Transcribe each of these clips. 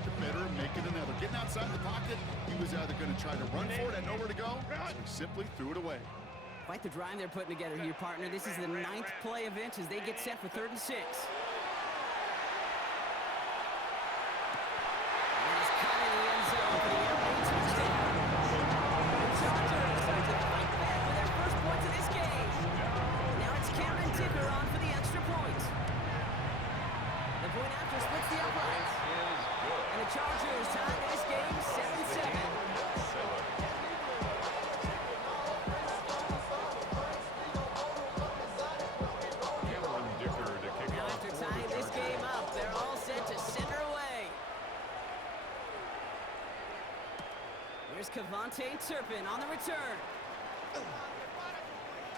got the better and make it another. Getting outside the pocket, he was either going to try to run for it, had nowhere to go, or he simply threw it away. Quite the drive they're putting together here, partner. This is the 9th play of inch as they get set for 3rd and 6. Turpin on the return.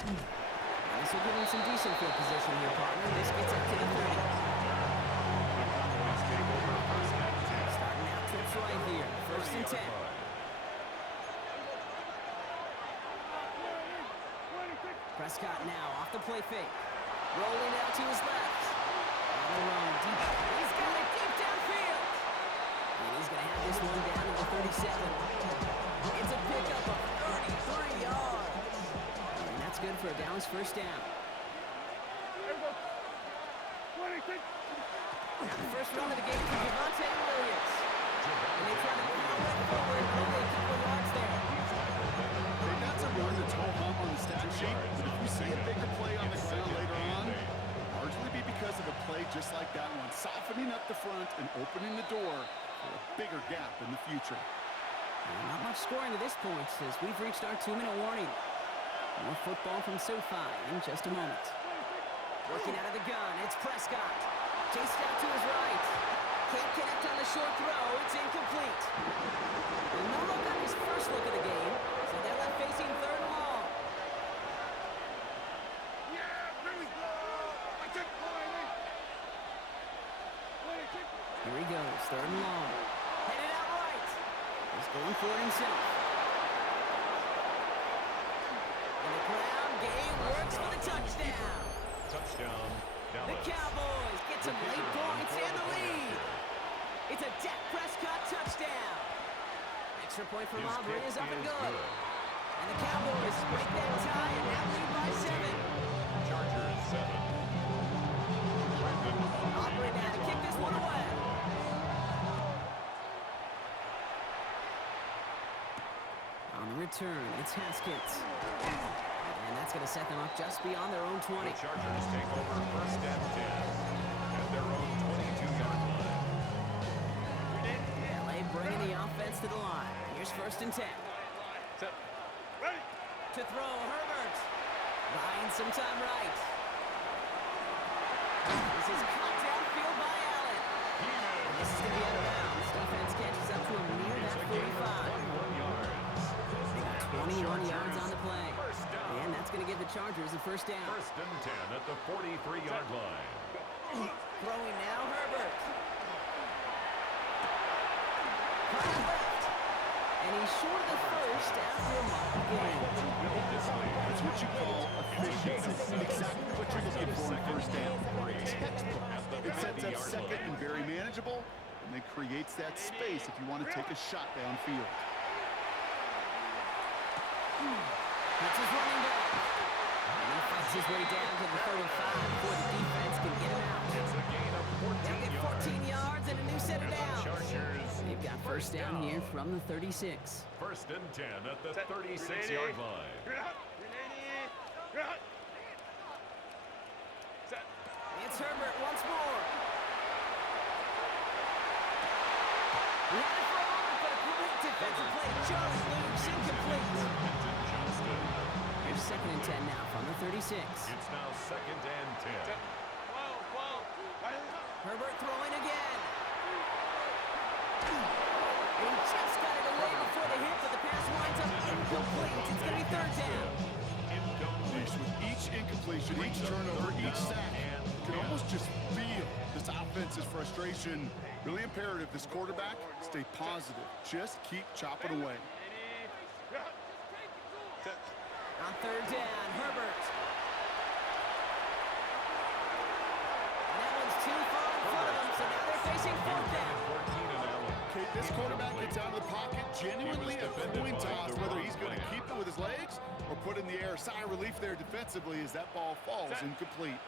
This will give him some decent field position here, partner. This gets up to the 30. Starting out trips right here. 1st and 10. Prescott now off the play fake. Rolling out to his left. Alone deep. He's got it deep downfield. And he's going to have this one down to the 37. It's a pickup of 33 yards. And that's good for a Dallas 1st down. The first run of the game for Javonte Williams. And they try to power it forward, and they keep the yards there. Hey, that's a run that's ho hum on the stat sheet, but if you see a bigger play on the ground later on, largely be because of a play just like that one, softening up the front and opening the door for a bigger gap in the future. Not much scoring to this point as we've reached our 2-minute warning. More football from SoFi in just a moment. Working out of the gun, it's Prescott. Chased out to his right. Can't connect on the short throw. It's incomplete. And no look on his first look of the game, so they're left facing 3rd and long. Here he goes, 3rd and long. Headed out right. He's going for it himself. And the ground game works for the touchdown. Touchdown, Dallas. The Cowboys get some late points and the lead. It's a Dak Prescott touchdown. Extra point for Aubrey is up and good. And the Cowboys break that tie and now lead by 7. Chargers 7. Aubrey now to kick this one away. On the return, it's Haskins. And that's going to set them up just beyond their own 20. The Chargers take over 1st and 10 at their own 22-yard line. LA bringing the offense to the line. Here's 1st and 10. Set. Ready. To throw, Herbert. Buying some time right. This is caught downfield by Allen. And this is going to be out of bounds. Defense catches up to him near that 45. 21 yards on the play. And that's going to give the Chargers a 1st down. 1st and 10 at the 43-yard line. Throwing now, Herbert. And he's short of the 1st after a modern game. That's what you call efficiency. Exactly what you're looking for in 1st down. Textbook. It sets up 2nd and very manageable, and then creates that space if you want to take a shot downfield. That's his running back. And he fights his way down to the 35 before the defense can get him out. It's a gain of 14 They'll get 14 yards and a new set of downs. Chargers. They've got 1st down here from the 36. 1st and 10 at the 36-yard line. It's Herbert once more. He had it for a moment, but a great defensive play just loose, incomplete. Here's 2nd and 10 now from the 36. It's now 2nd and 10. Herbert throwing again. He just got it away before the hit, but the pass winds up incomplete. It's going to be 3rd down. With each incompletion, each turnover, each sack, you can almost just feel this offense's frustration. Really imperative this quarterback stay positive. Just keep chopping away. On 3rd down, Herbert. And that one's too far in front of him, so now they're facing 4th down. 14 and Allen. This quarterback gets out of the pocket, genuinely a coin toss, whether he's going to keep it with his legs or put it in the air. Sigh of relief there defensively as that ball falls incomplete.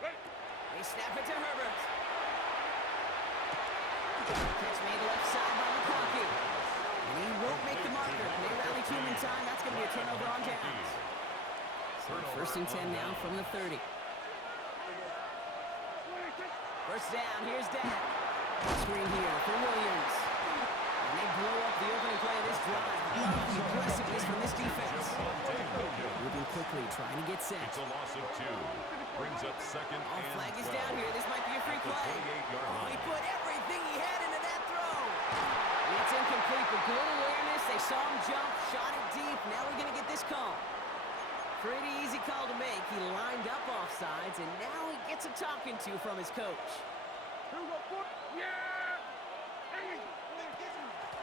They snap it to Herbert. Catch made left side by McConkey. And he won't make the marker. They rally to him in time. That's going to be a turnover on downs. So first and 10 now from the 30. First down, here's Dak. Screen here for Williams. And they blow up the opening play of this drive. Love the aggressiveness from this defense. Moving quickly, trying to get set. It's a loss of 2. Brings up second and Flag is 12. down here. This might be a free At the play. 28-yard line. He put everything he had into that throw. It's incomplete, but good awareness. They saw him jump, shot it deep. Now we're going to get this call. Pretty easy call to make. He lined up offsides, and now he gets a talking to from his coach.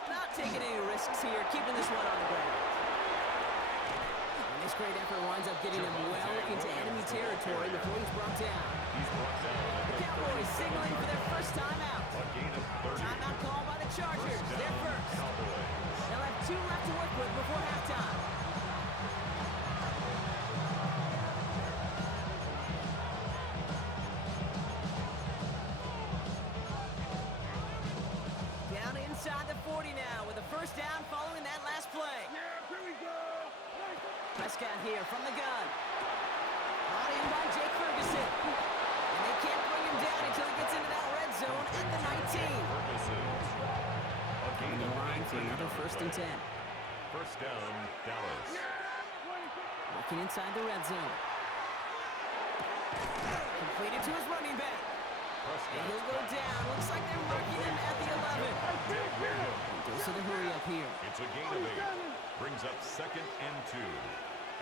Not taking any risks here, keeping this one on the ground. And this great effort winds up getting him well into enemy territory before he's brought down. The Cowboys signaling for their first timeout. A gain of 30. Timeout called by the Chargers. They're first. They'll have 2 left to work with before halftime. Down inside the 40 now with a first down following that last play. Prescott here from the gun. Brought in by Jake Ferguson. And they can't bring him down until he gets into that red zone at the 19. On the line for another first and 10. First down, Dallas. Walking inside the red zone. Completed to his running back. And he'll go down. Looks like they're marking him at the 11. Goes to the hurry up here. It's a gain of 8. Brings up second and 2.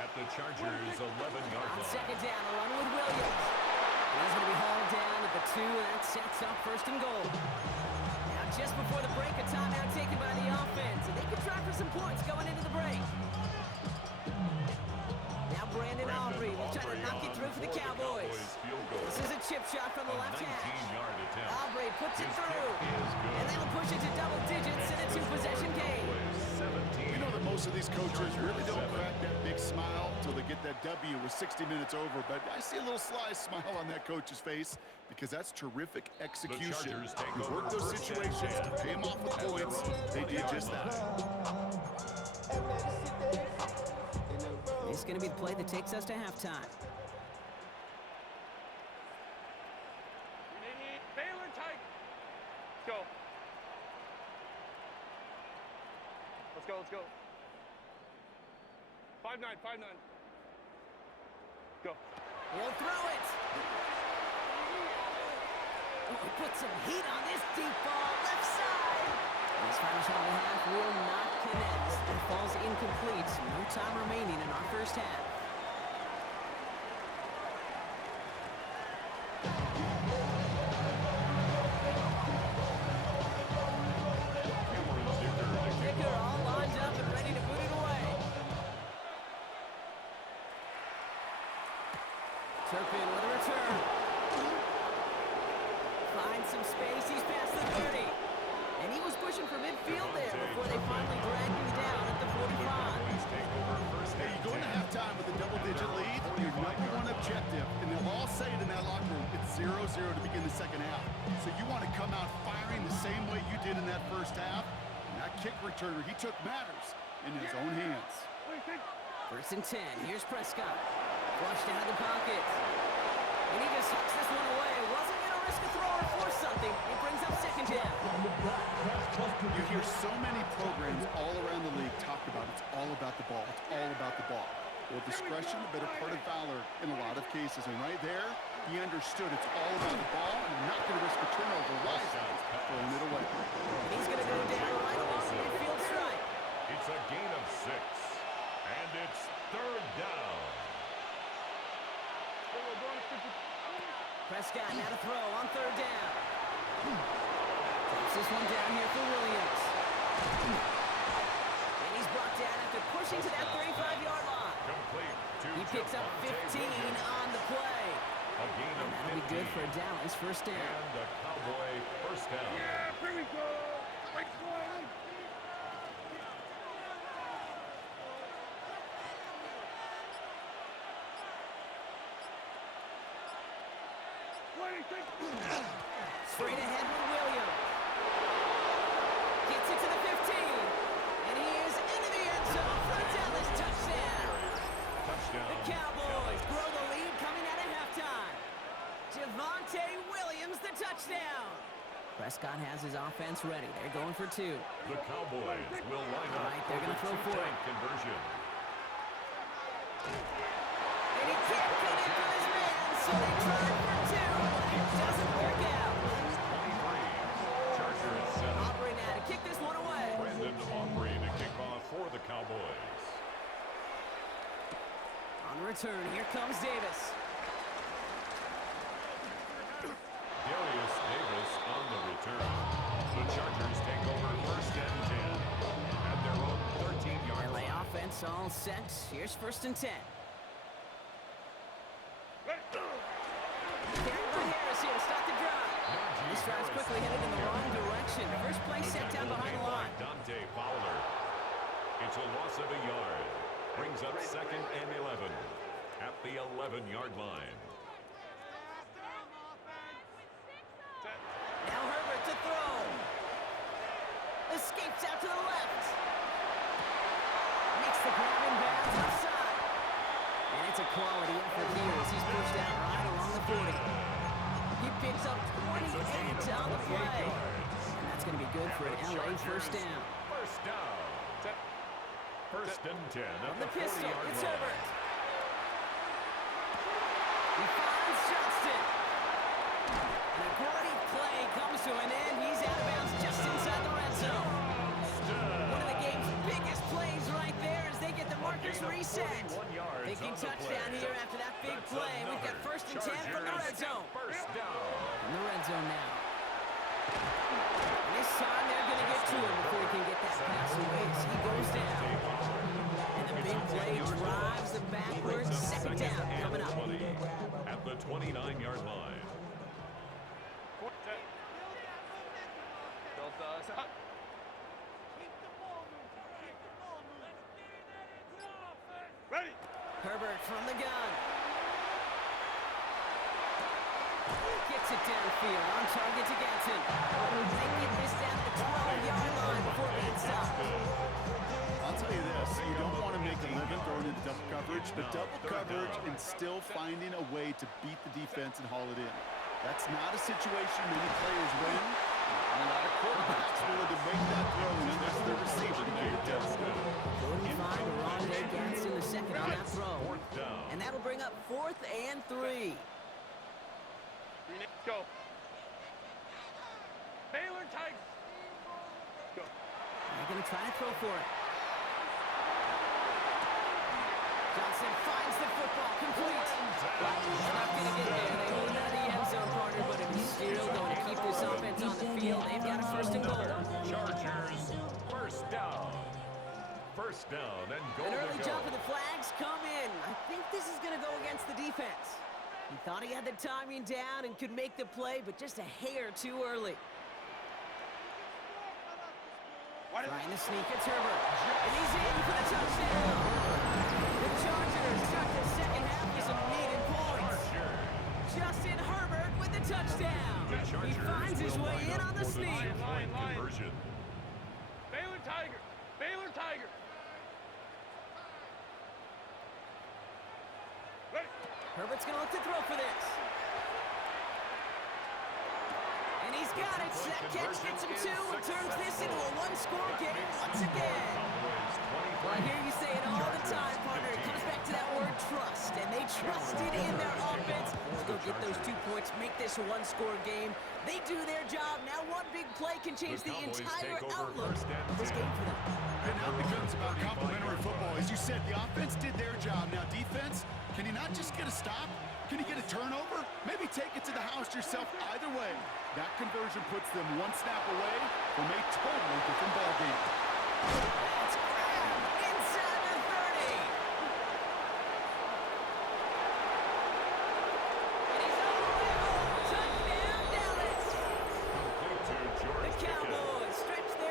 At the Chargers' 11-yard On line. second down, a run with Williams. And he's going to be hauled down at the 2, and that sets up first and goal. Now, just before the break, a timeout taken by the offense, and they can try for some points going into the break. Now, Brandon Aubrey will try to knock it through for the Cowboys. This is a chip shot from the left hash. 19-yard attempt. Aubrey puts it His through, kick is good. and that'll push it to double digits in a 2-possession game. You know that most of these coaches really don't crack that big smile until they get that W with 60 minutes over, but I see a little sly smile on that coach's face because that's terrific execution. You work those situations to pay them off with points. They did just that. This is going to be the play that takes us to halftime. Let's go. 5-9. Go. He'll throw it. Oh, he put some heat on this deep ball, left side. And his final shot of the half will not connect. It falls incomplete. No time remaining in our first half. Kicker all lined up and ready to put it away. Turpin with a return. Finds some space. He's past the 30. And he was pushing for midfield there before they finally dragged him down at the 45. Hey, you go into halftime with a double-digit lead, your number one objective, and they'll all say it in that locker room, it's 0-0 to begin the second half. So you want to come out firing the same way you did in that first half. And that kick returner, he took matters in his own hands. First and 10. Here's Prescott. Flushed out of the pocket. And he just hooks this one away. Wasn't going to risk a throw or force something. He brings up second down. You hear so many programs all around the league talk about it's all about the ball. It's all about the ball. Well, discretion, the better part of valor in a lot of cases. And right there, he understood it's all about the ball, and I'm not going to risk a turnover. Wise throwing it away. He's going to go down right along the midfield stripe. It's a gain of 6. And it's third down. Prescott now to throw on third down. Drops this one down here for Williams. And he's brought down after pushing to that 35-yard line. Complete to He picks up 15 on the play. A gain of And that'll be good for Dallas first down. And a Cowboy first down. Here we go. Straight ahead with Williams. Gets it to the 15. And he is into the end zone for a Dallas touchdown. The Cowboys grow the lead coming out of halftime. Javonte Williams, the touchdown. Prescott has his offense ready. They're going for two. The Cowboys will line up Right, they're for going to throw for two-point it. conversion. And he can't get it with his man, so they try for two, but it doesn't work out. 23. Charger at center. Aubrey now to kick this one away. Brandon Aubrey to kick off for the Cowboys. On the return, here comes Davis. Darius Davis on the return. The Chargers take over first and 10 at their own 13-yard LA line. offense all set. Here's first and 10. Carried by Harris here to start the drive. This drive's quickly headed in the wrong direction. First play set down behind the line. Dante Fowler. It's a loss of a yard. Brings up second and 11 at the 11-yard line. Now Herbert to throw. Escapes out to the left. Makes the grab in bounds outside. And it's a quality effort here as he's pushed out right along the 40. He picks up 28 on the play. And that's going to be good for an LA first down. First down. First and 10 at From the the pistol, 40-yard it's line. Herbert. He finds Johnston. And a great play comes to an end. He's out of bounds just inside the red zone. One of the game's biggest plays right there as they get the markers reset. Thinking touchdown here after that big play. We've got first and 10 from the red zone. First down. In the red zone now. This time they're going to get to him before he can get that pass away as he goes down. And the big play drives them backwards. Second down coming up. 20 at the 29-yard line. Herbert from the gun. Gets it downfield. On target to Ganson. They get this down to the 12-yard line before being stopped. I'll tell you this, you don't want to make a living throwing into double coverage, but double coverage and still finding a way to beat the defense and haul it in. That's not a situation many players win. A lot of quarterbacks willing to make that throw and unless their receiver can get it done. Couldn't find Rondé Ganson the second on that throw. Fourth down. And that'll bring up 4th and 3. Go. Baylor Tigers. Go. They're going to try to throw for it. Johnson finds the football complete. They're not going to get there. They hold it out of the end zone, partner, but it is still going to keep this offense on the field. They've got a first and goal. Chargers, first down. First down and goal An to early go. jump and the flags come in. I think this is going to go against the defense. He thought he had the timing down and could make the play, but just a hair too early. Trying to sneak, it's Herbert. And he's in for the touchdown. The Chargers start the second half with some needed points. Justin Herbert with the touchdown. He finds his way in on the sneak. Point conversion. Baylor Tiger. Baylor Tiger. Ready. Herbert's going to look to throw for this. And he's got it. That catch gets him two and turns this into a one-score game once again. Well, I hear you say it all the time, partner. It comes back to that word trust. And they trusted in their offense to go get those 2 points, make this a one-score game. They do their job. Now one big play can change the entire outlook of this game for them. And now it becomes about complementary football. As you said, the offense did their job. Now defense, can you not just get a stop? Can you get a turnover? Maybe take it to the house yourself. Either way, that conversion puts them one snap away from a totally different ballgame. That's grabbed inside the 30. And he's over the middle. Touchdown, Dallas. The Cowboys stretch their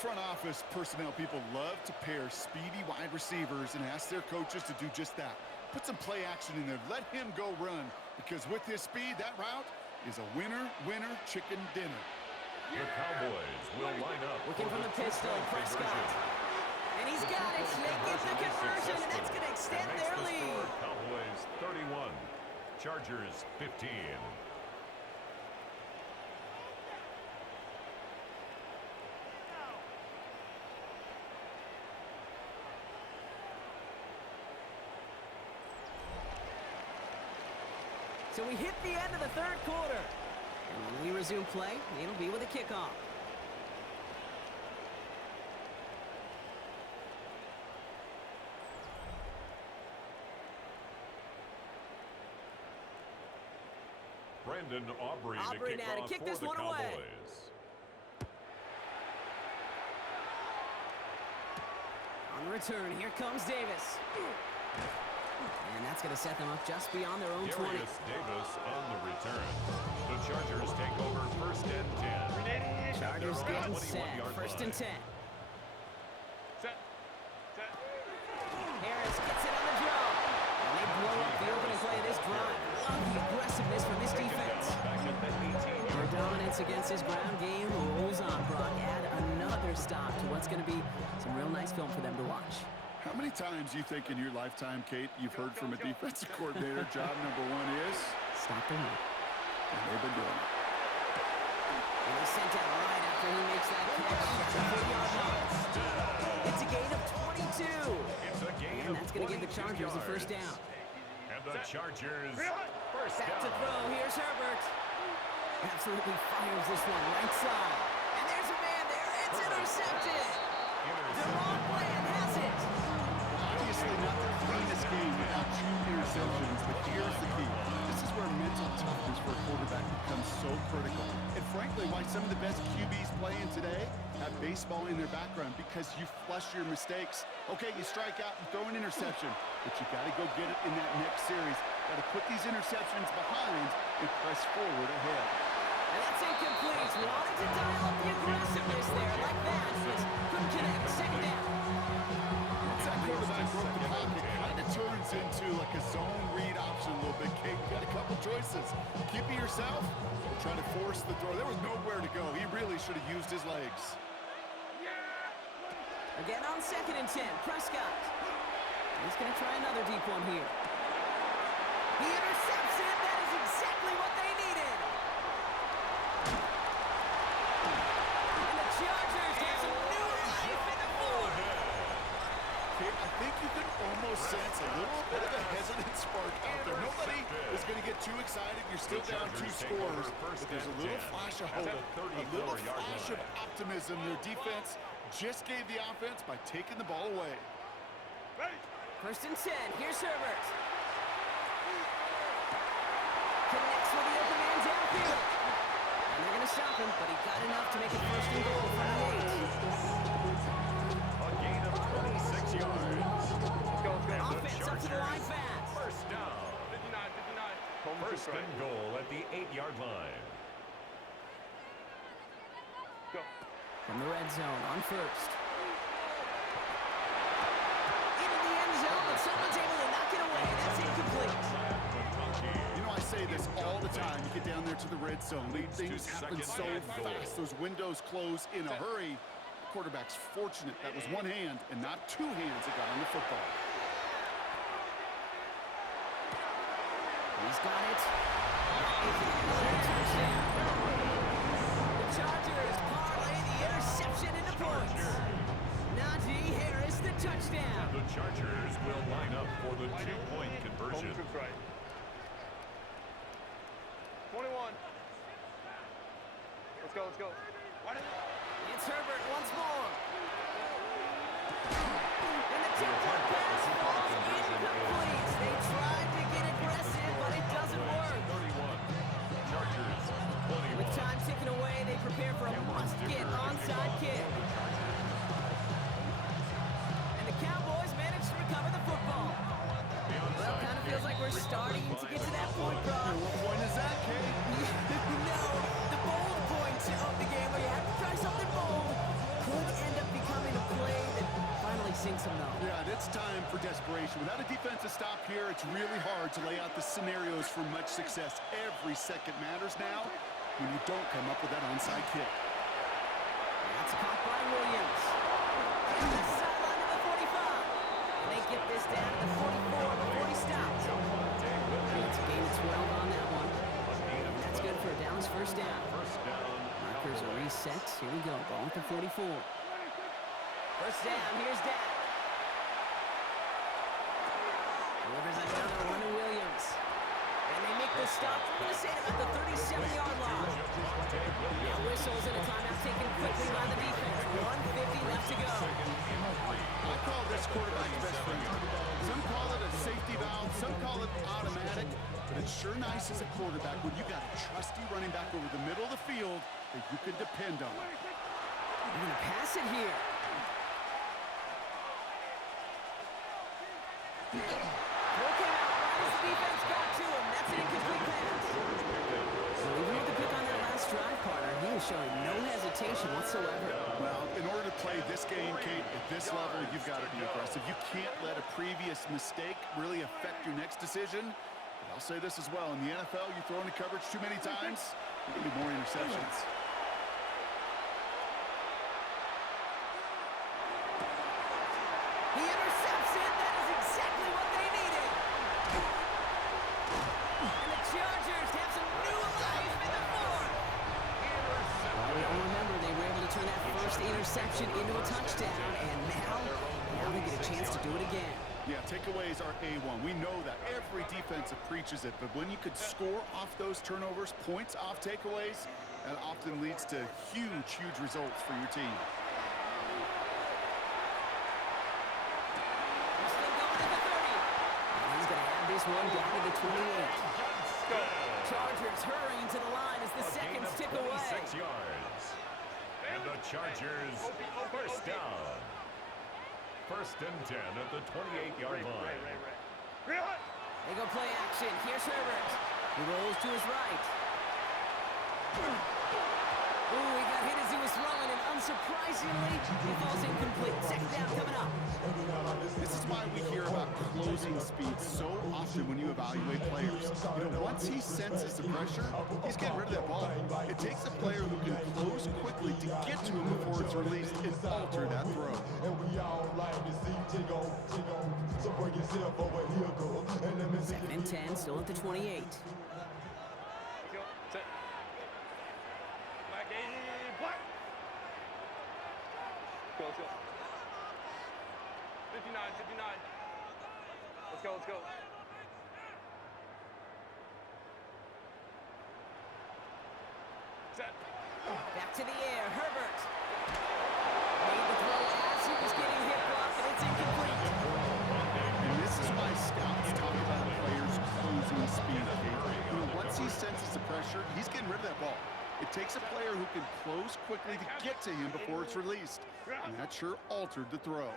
front office personnel people love to pair speedy wide receivers and ask their coaches to do just that. Put some play action in there. Let him go run, because with his speed, that route is a winner, winner, chicken dinner. The Cowboys will line up. Looking for from the pistol, two-point Prescott. conversion. And he's got it. They get the conversion, and that's going to extend Makes their the lead. score Cowboys 31, Chargers 15. So we hit the end of the third quarter. And when we resume play, it'll be with a kickoff. Brandon Aubrey Aubrey to kick now to off kick for this the one away. Cowboys. On the return, here comes Davis. And that's going to set them up just beyond their own 20. Darius Davis on the return. The Chargers take over first and 10. Chargers At their own getting 21-yard set. First line. and 10. Set. Set. Harris gets it on the draw. And they blow up the opening play of this drive. Love the aggressiveness from this defense. Back at the 18-yard Their line. dominance against his ground game rolls on, Brock. Add another stop to what's going to be some real nice film for them to watch. How many times you think in your lifetime, Kate, you've heard from a defensive coordinator, job number one is? Stop the run. And they've been doing it. And he's sent out right after he makes that catch at the 40-yard line. It's a gain of 22. It's a gain And of that's going to give the 22 Chargers a first yards. down. And the Chargers first Back to down. throw. Here's Herbert. Absolutely fires this one right side. And there's a man there. It's intercepted. Deron Bland has it. Obviously not the cleanest game without 2 interceptions, but here's the key. This is where mental toughness for a quarterback becomes so critical. And frankly, why some of the best QBs playing today have baseball in their background, because you flush your mistakes. Okay, you strike out and throw an interception, but you got to go get it in that next series. Got to put these interceptions behind and press forward ahead. And that's incomplete. Wanted to dial up the aggressiveness there like that, but couldn't connect. Second down. Once that quarterback broke the pocket, kind of turns into like a zone read option a little bit. Kate, you got a couple choices. Keep it yourself or try to force the throw. There was nowhere to go. He really should have used his legs. Again on second and 10. Prescott. He's going to try another deep one here. He intercepts it. That is exactly what they needed. And the Chargers have some new life in the fourth. Kate, I think you can almost sense a little bit of a hesitant spark out there. Nobody is going to get too excited. You're still down 2 scores, but there's a little flash of hope, a little flash of optimism. Their defense just gave the offense by taking the ball away. Ready. First and 10. Here's Herbert. Connects with the open man downfield. And they're going to stop him, but he got enough to make it first and goal from the 8. A gain of 26 yards. Let's go. Let's go. Offense up to the line fast. First down. 59. First and goal at the 8-yard line. Go. From the red zone on first. Into the end zone, but someone's able to knock it away. That's incomplete. You know, I say this all the time. You get down there to the red zone. Things happen so fast. Those windows close in a hurry. The quarterback's fortunate that was one hand and not 2 hands that got on the football. He's got it. Touchdown. The Chargers parlay the interception into points. Najee Harris, the touchdown. The Chargers will line up for the 2-point conversion. Home troops right. 21. Let's go. Let's go. It's Herbert once more. And the tip-top pass falls incomplete. They tried to get aggressive, but it doesn't work. 31. Chargers 21. With time ticking away, they prepare for a must-get onside kick. And the Cowboys manage to recover the football. Well, kind of feels like we're starting to get to that point, Brock. What point is that, Kate? No, the bold point of the game where you have to try something bold. could end up becoming a play that finally sinks him, though. Yeah, it's time for desperation. Without a defensive stop here, it's really hard to lay out the scenarios for much success. Every second matters now when you don't come up with that onside kick. That's caught by Williams. And the sideline to the 45. And they get this down to the 44 before he stops. It's a gain of 12 on that one. And that's good for a Dallas first down. Markers are reset. Here we go. Ball at the 44. First down. Here's Dak. Delivers another one to Williams. And they make the stop. I'm going to say about the 37-yard line. Now whistles and a timeout taken quickly by the defense. 1:50 left to go. I call this quarterback's best friend. Some call it a safety valve, some call it automatic, but it's sure nice as a quarterback when you got a trusty running back over the middle of the field that you can depend on. They're going to pass it here. Look out. Right as the defense got to him. That's an incomplete pass. So even with the pick on that last drive, partner, he was showing no hesitation whatsoever. Well, in order to play this game, Kate, at this level, you've got to be aggressive. You can't let a previous mistake really affect your next decision. But I'll say this as well. In the NFL, you throw into coverage too many times, you're going to be more interceptions. He intercepts it. That is exactly what they needed. And the Chargers have some new life in the fourth. Well, we all remember they were able to turn that first interception into a touchdown, and now they get a chance to do it again. Yeah, takeaways are A1. We know that. Every defensive preaches it, but when you could score off those turnovers, points off takeaways, that often leads to huge, huge results for your team. He's still going to the 30. And he's going to have this one down to the 28. Chargers hurrying to the line as the seconds tick away. 6 yards. And the Chargers first down. First and 10 at the 28-yard line. They go play action. Here's Herbert. He rolls to his right. Ooh, he got hit as he was throwing, and unsurprisingly, he falls incomplete. Second down coming up. This is why we hear about closing speed so often when you evaluate players. You know, once he senses the pressure, he's getting rid of that ball. It takes a player who can close quickly to get to him before it's released and alter that throw. Second and 10, still at the 28. Let's go. 59. Let's go. Set. Back to the air, Herbert. Made the throw as he was getting hit blocked, and it's incomplete. And this is why scouts talk about players closing speed. You know, once he senses the pressure, he's getting rid of that ball. It takes a player who can close quickly to get to him before it's released. And that sure altered the throw.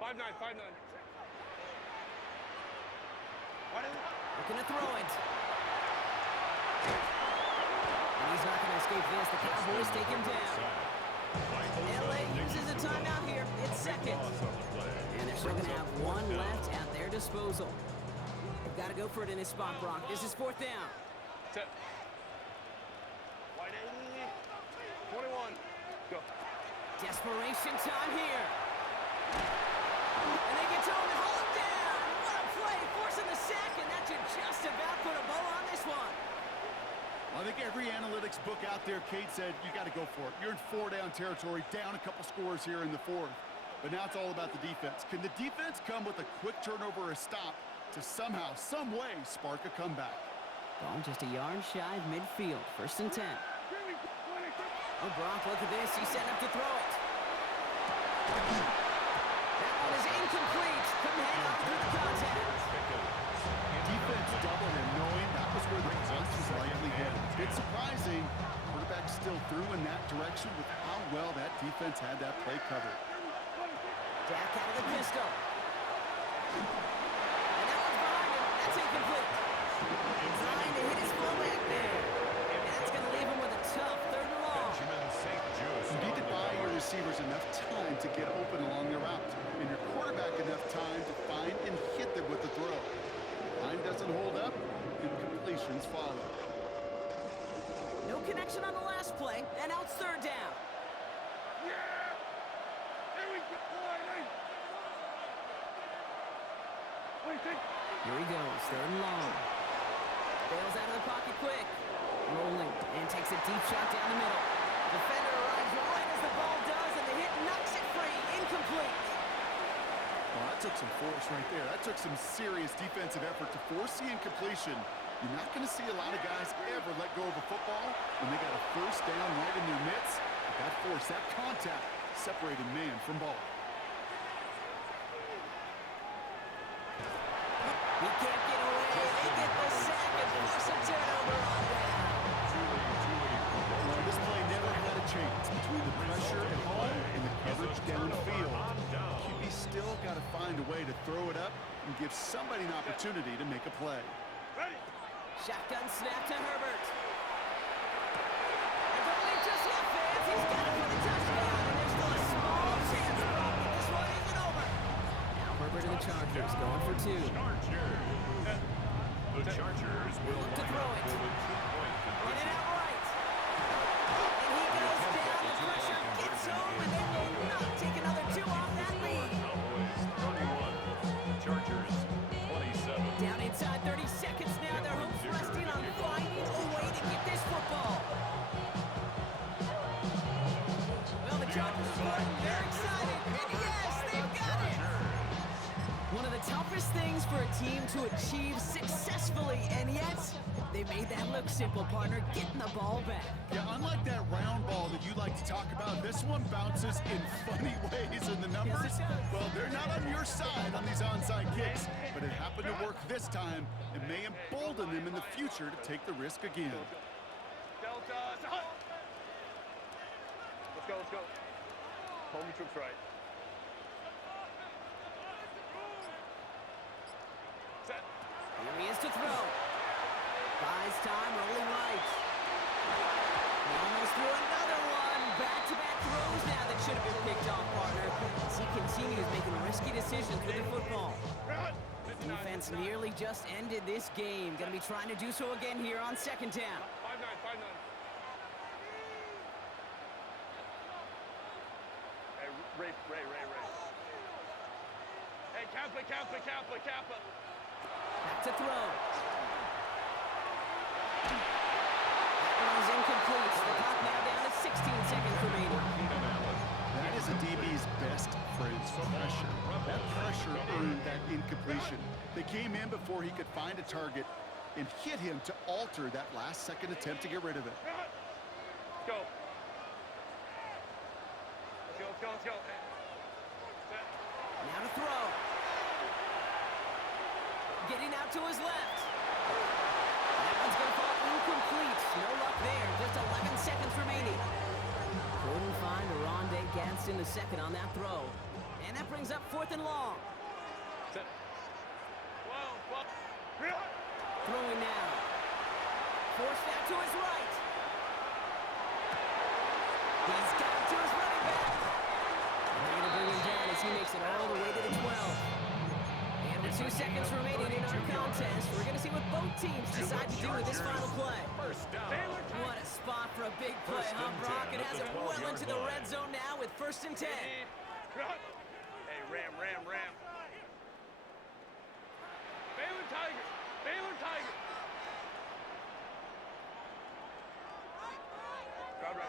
5-9. Looking to throw it. And he's not going to escape this. The Cowboys take him down. LA uses a timeout here. It's second. And they're still going to have one left at their disposal. They've got to go for it in his spot, Brock. This is fourth down. Set. 21. Go. Desperation time here. And they get to him and hold him down. What a play, forcing the sack, and that should just about put a bow on this one. I think every analytics book out there, Kate, said you got to go for it. You're in four-down territory, down a couple scores here in the fourth. But now it's all about the defense. Can the defense come with a quick turnover or a stop to somehow, some way, spark a comeback? Ball just a yard shy of midfield. First and 10. Oh, Brock, look at this. He's setting up to throw it. That one is incomplete. Couldn't hang on through the contact. Defense doubled him, knowing that was where the pass was likely headed. It's surprising. Quarterback still threw in that direction with how well that defense had that play covered. Dak out of the pistol. And that one's behind him. That's incomplete. Trying to hit his fullback there. And that's going to leave him with a tough third and long. Benjamin St. Just. You need to buy completions follow. No connection on the last play, and now it's third down. Yeah! There we go! Wait, Here he goes, third and long. Bails out of the pocket quick. Rolling, and takes a deep shot down the middle. Defender arrives right as the ball does, and the hit knocks it free. Incomplete. Well, that took some force right there. That took some serious defensive effort to force the incompletion. You're not going to see a lot of guys ever let go of a football when they got a first down right in their midst. But that force, that contact, separated man from ball. He can't get away. They get the sack and force a turnover on down. Well, this play never had a chance between the pressure at home and the coverage downfield. QB still got to find a way to throw it up and give somebody an opportunity to make a play. ready! Shotgun snap to Herbert. And don't leave just yet, fans. He's got it for the touchdown. And there's still a small chance that this one isn't over. Now Herbert and the Chargers going for two. The Chargers will Look to throw it. for the 2-point Get conversion. it out right. And he goes down. The pressure gets home, and they will not take another two off that lead. Cowboys 31, Chargers 27. Down inside 30 seconds now. Their hopes resting on finding a way to get this football. Well, the Chargers are starting. They're excited. And yes, they've got it. One of the toughest things for a team to achieve successfully, and yet they made that look simple, partner, getting the ball back. Yeah, unlike that round ball that you like to talk about, this one bounces in funny ways, and the numbers, well, they're not on your side on these onside kicks, but it happened to work this time and may embolden them in the future to take the risk again. Delta, let's go. Home troops right. Set. Here he is to throw. Buys time, rolling right. He almost threw another one. Back-to-back throws now that should have been picked off, partner. As he continues making risky decisions with the football. Defense nearly just ended this game. Going to be trying to do so again here on second down. 5-9. Hey, Ray. Hey, Kappa. Back to throw. That one is incomplete. The clock now down to 16 seconds remaining. That is a DB's best friend, pressure. That pressure earned that incompletion. They came in before he could find a target and hit him to alter that last-second attempt to get rid of it. Let's go. Set. Now to throw. Getting out to his left. That one's going to fall incomplete. No luck there. Just 11 seconds remaining. Couldn't find Aronde Gadsden the second on that throw. And that brings up fourth and long. Set. 12. Throwing now. Forced out to his right. He's got it to his running back. And they're going to bring him down as he makes it all the way to the 12. And with 2 seconds remaining in our contest, we're going to see what both teams decide to do with this final play. First down. What a spot for a big play, huh, Brock? It has it well into the red zone now with first and 10. Hey, Ram. Baylor Tiger.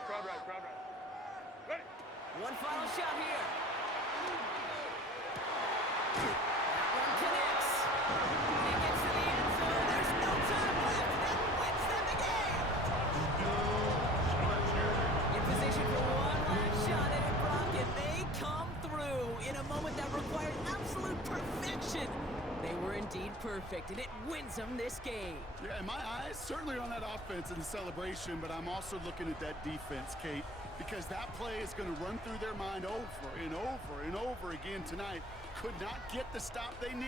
Crowd right. Ready? One final shot here. That one connects. He gets to the end zone. There's no time left. That wins them the game. In position for one last shot at it, Brock, and they come through in a moment that required absolute perfection. They were indeed perfect, and it wins them this game. Yeah, and my eyes certainly are on that offense and the celebration, but I'm also looking at that defense, Kate, because that play is going to run through their mind over and over again tonight. Could not get the stop they needed.